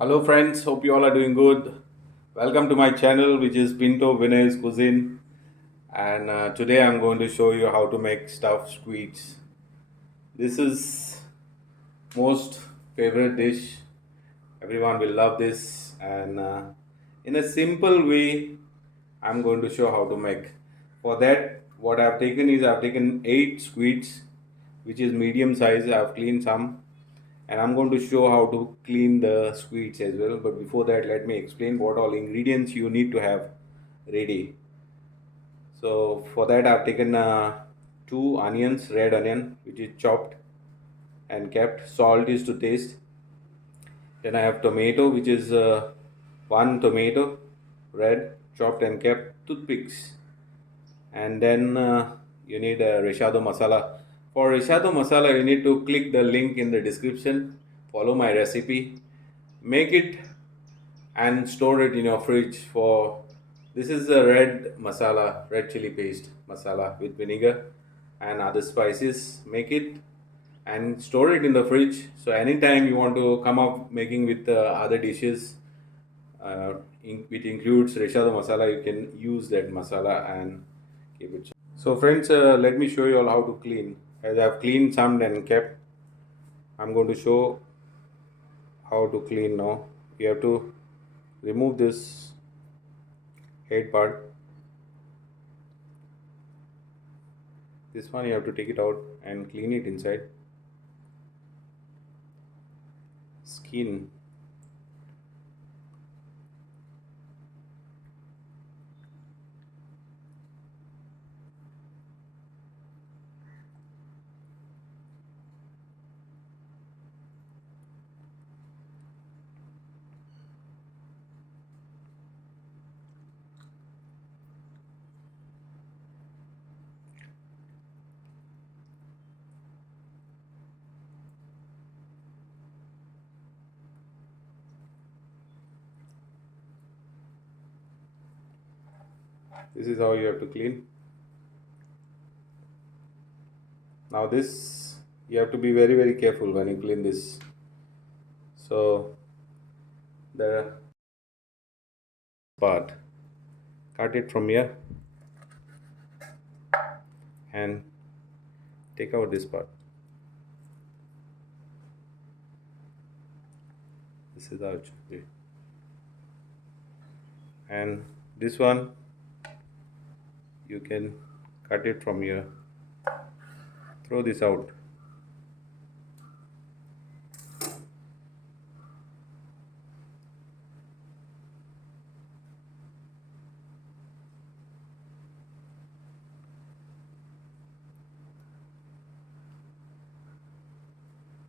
Hello friends, hope you all are doing good. Welcome to my channel which is Pinto Vinay's Cuisine, and today I'm going to show you how to make stuffed squid. This is most favorite dish. Everyone will love this, and in a simple way I'm going to show how to make. For that, what I've taken is I've taken 8 squids, which is medium size. I've cleaned some, and I'm going to show how to clean the squids as well. But before that, let me explain what all ingredients you need to have ready. So for that, I've taken 2 onions, red onion, which is chopped and kept. Salt is to taste. Then I have tomato, which is 1 tomato, red, chopped and kept. Toothpicks, and then you need a Rechado Masala. For Rechado Masala, you need to click the link in the description, follow my recipe, make it and store it in your fridge for. This is a red masala, red chili paste masala with vinegar and other spices. Make it and store it in the fridge. So anytime you want to come up making with other dishes, which includes Rechado masala, you can use that masala and keep it. So friends, let me show you all how to clean. As I've cleaned some and kept, I'm going to show how to clean now. You have to remove this head part. This one you have to take it out and clean it inside. Skin. This is how you have to clean. Now this, you have to be very careful when you clean this. So the part, cut it from here and take out this part. This is how it should be. And this one, you can cut it from here. Throw this out.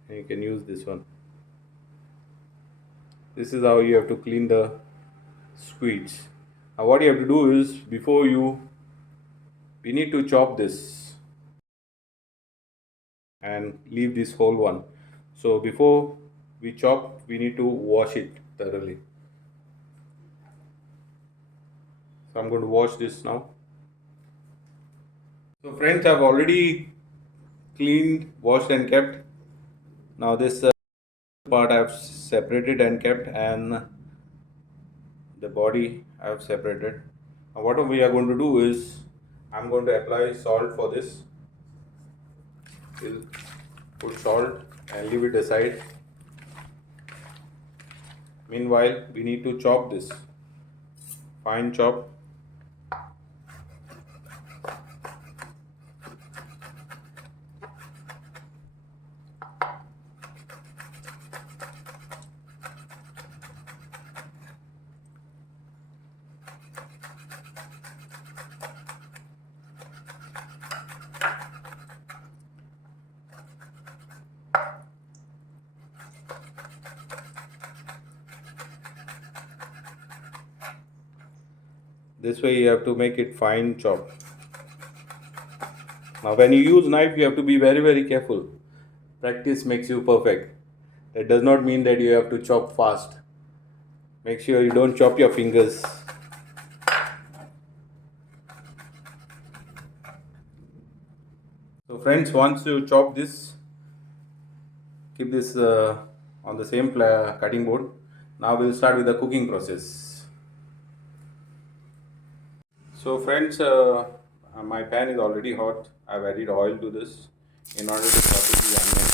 And you can use this one. This is how you have to clean the squids. Now what you have to do is, before we need to chop this and leave this whole one. So before we chop, we need to wash it thoroughly. So I'm going to wash this now. So friends, I've already cleaned, washed and kept. Now this part I've separated and kept, and the body I've separated. Now what we are going to do is, I'm going to apply salt for this. We'll put salt and leave it aside. Meanwhile, we need to chop this. Fine chop. This way you have to make it fine chop. Now when you use knife, you have to be very careful. Practice makes you perfect. That does not mean that you have to chop fast. Make sure you don't chop your fingers. So friends, once you chop this, keep this on the same cutting board. Now we'll start with the cooking process. So friends, my pan is already hot. I've added oil to this in order to saute the onion.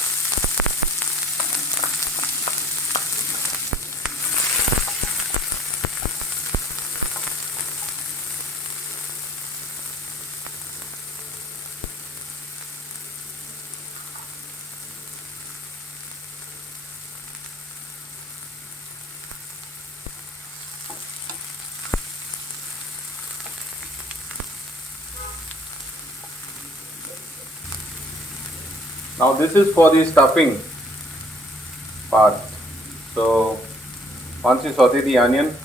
Now this is for the stuffing part. So once you saute the onion,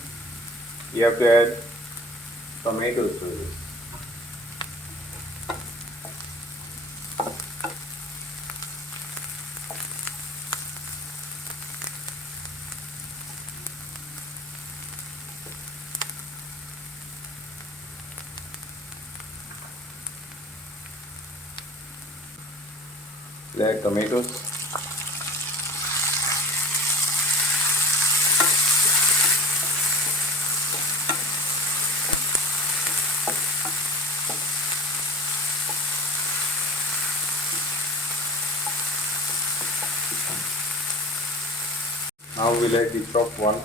you have to add tomatoes to this. Add tomatoes. Now we'll add the chopped one.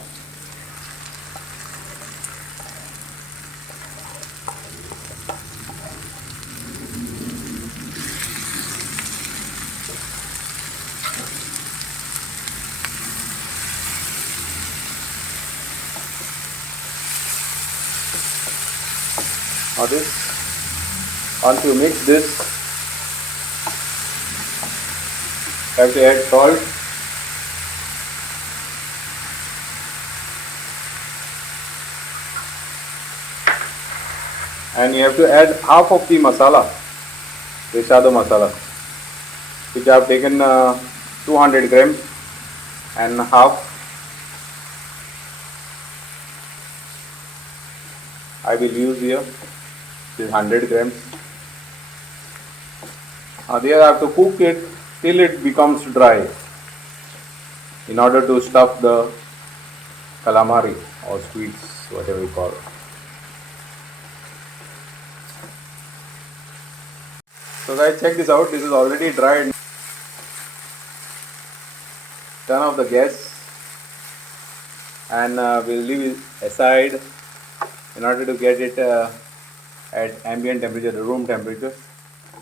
Now once you mix this, you have to add salt. And you have to add half of the masala, Rechado Masala, which I have taken 200 grams, and half I will use here, this 100 grams. There I have to cook it till it becomes dry in order to stuff the calamari or squids, whatever you call it. So guys, check this out. This is already dried. Turn off the gas and we'll leave it aside in order to get it at ambient temperature, the room temperature,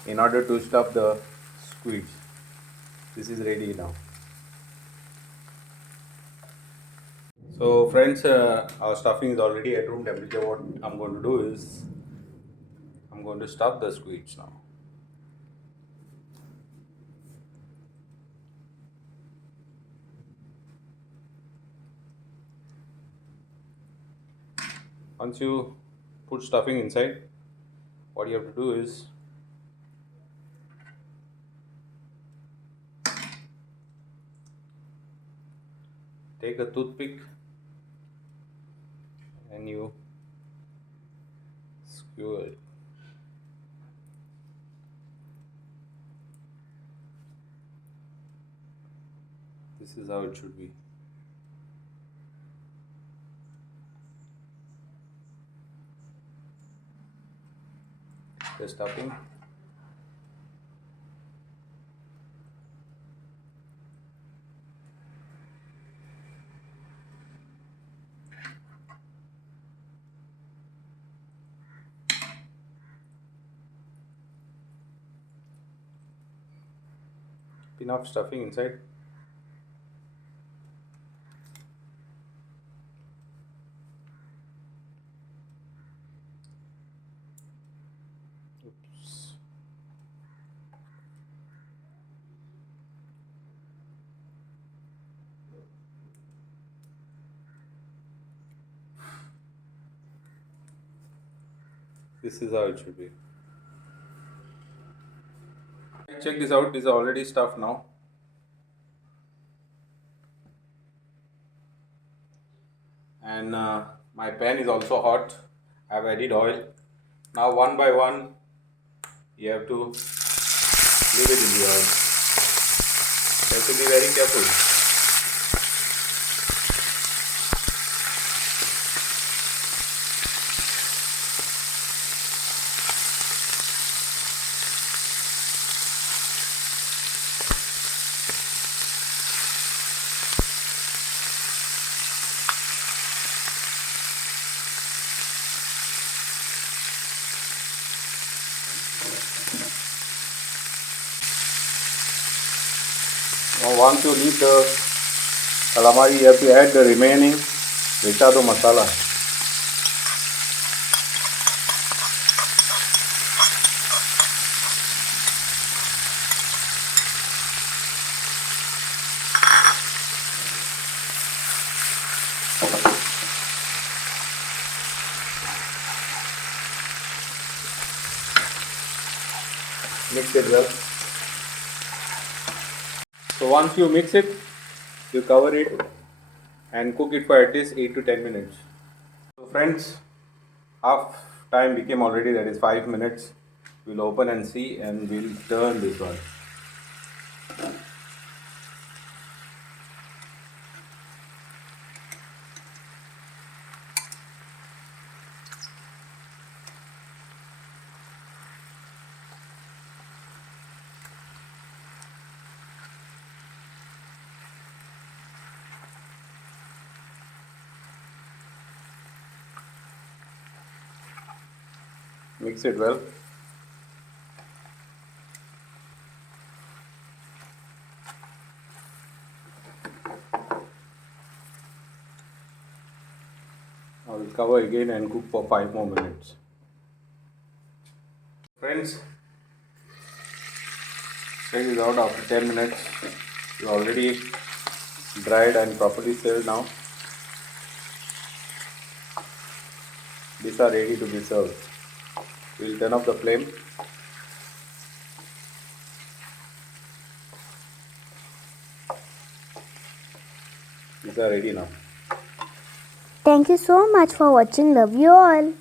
in order to stuff the squids. This is ready now. So friends, our stuffing is already at room temperature. What I'm going to do is I'm going to stuff the squids now. Once you put stuffing inside, what you have to do is take a toothpick and you skewer it. This is how it should be. The stuffing. Enough stuffing inside. Oops. This is how it should be. Check this out. This is already stuffed now. And my pan is also hot. I have added oil. Now one by one you have to leave it in the oil. You have to be very careful. Now once you leave the calamari, you have to add the remaining Rechado masala. Mix it well. So once you mix it, you cover it and cook it for at least 8 to 10 minutes. So friends, half time became already, that is 5 minutes. We'll open and see, and we'll turn this one. Mix it well. I will cover again and cook for 5 more minutes. Friends, take it out after 10 minutes. It's already dried and properly sealed now. These are ready to be served. We'll turn off the flame. These are ready now. Thank you so much for watching. Love you all.